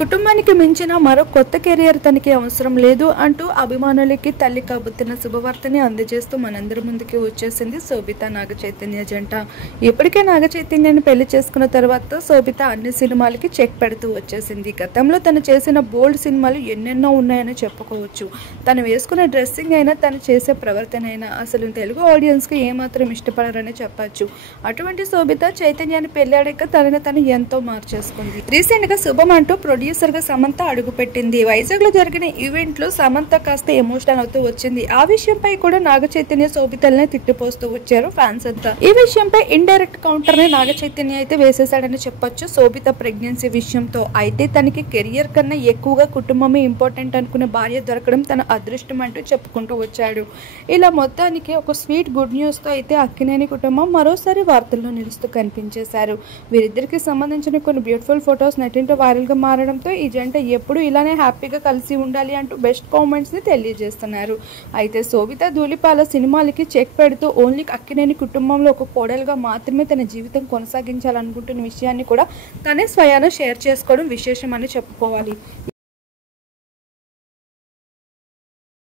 కుటుంబానికి మించిన మరో కొత్త కెరియర్ తనకి అవసరం లేదు అంటూ అభిమానులకి తల్లి కాబోతున్న శుభవార్తని అందజేస్తూ మనందరి ముందుకి వచ్చేసింది శోభిత నాగచైతన్య జంట. ఇప్పటికే నాగచైతన్యాన్ని పెళ్లి చేసుకున్న తర్వాత శోభిత అన్ని సినిమాలకి చెక్ పెడుతూ వచ్చేసింది. గతంలో తను చేసిన బోల్డ్ సినిమాలు ఎన్నెన్నో ఉన్నాయని చెప్పుకోవచ్చు. తను వేసుకున్న డ్రెస్సింగ్ అయినా తను చేసే ప్రవర్తన అయినా అసలు తెలుగు ఆడియన్స్కి ఏమాత్రం ఇష్టపడరని చెప్పచ్చు. అటువంటి శోభిత చైతన్యాన్ని పెళ్ళాడాక తను ఎంతో మార్చేసుకుంది. రీసెంట్గా శుభం అంటూ ప్రొడ్యూసర్గా సమంత అడుగుపెట్టింది. వైజాగ్లో జరిగిన ఈవెంట్లో సమంత కాస్త ఎమోషనల్ అవుతూ వచ్చింది. ఆ విషయంపై కూడా నాగచైతన్య శోభితల్ని తిట్టిపోస్తూ వచ్చారు ఫ్యాన్స్ అంతా. ఈ విషయంపై ఇండైరెక్ట్ కౌంటర్ ని నాగచైతన్య అయితే వేసేశాడని చెప్పొచ్చు. శోభిత ప్రెగ్నెన్సీ విషయంతో అయితే తనకి కెరియర్ కన్నా ఎక్కువగా కుటుంబమే ఇంపార్టెంట్ అనుకునే భార్య దొరకడం తన అదృష్టం అంటూ చెప్పుకుంటూ వచ్చాడు. ఇలా మొత్తానికి ఒక స్వీట్ గుడ్ న్యూస్ తో అయితే అక్కినేని కుటుంబం మరోసారి వార్తల్లో నిలుస్తూ కనిపించేశారు. వీరిద్దరికి సంబంధించిన కొన్ని బ్యూటిఫుల్ ఫొటోస్ నెట్టింటో వైరల్ గా మారడంతో ఈ జంట ఎప్పుడు ఇలానే హ్యాపీగా కలిసి ఉండాలి అంటూ బెస్ట్ కామెంట్స్ ని తెలియజేస్తున్నారు. అయితే శోభిత ధూళిపాల సినిమాలకి చెక్ పెడుతూ ఓన్లీ అక్కినేని కుటుంబంలో ఒక కోడలుగా మాత్రమే తన జీవితం కొనసాగించాలనుకుంటున్న విషయాన్ని కూడా తనే స్వయాన షేర్ చేసుకోవడం విశేషం అని చెప్పుకోవాలి.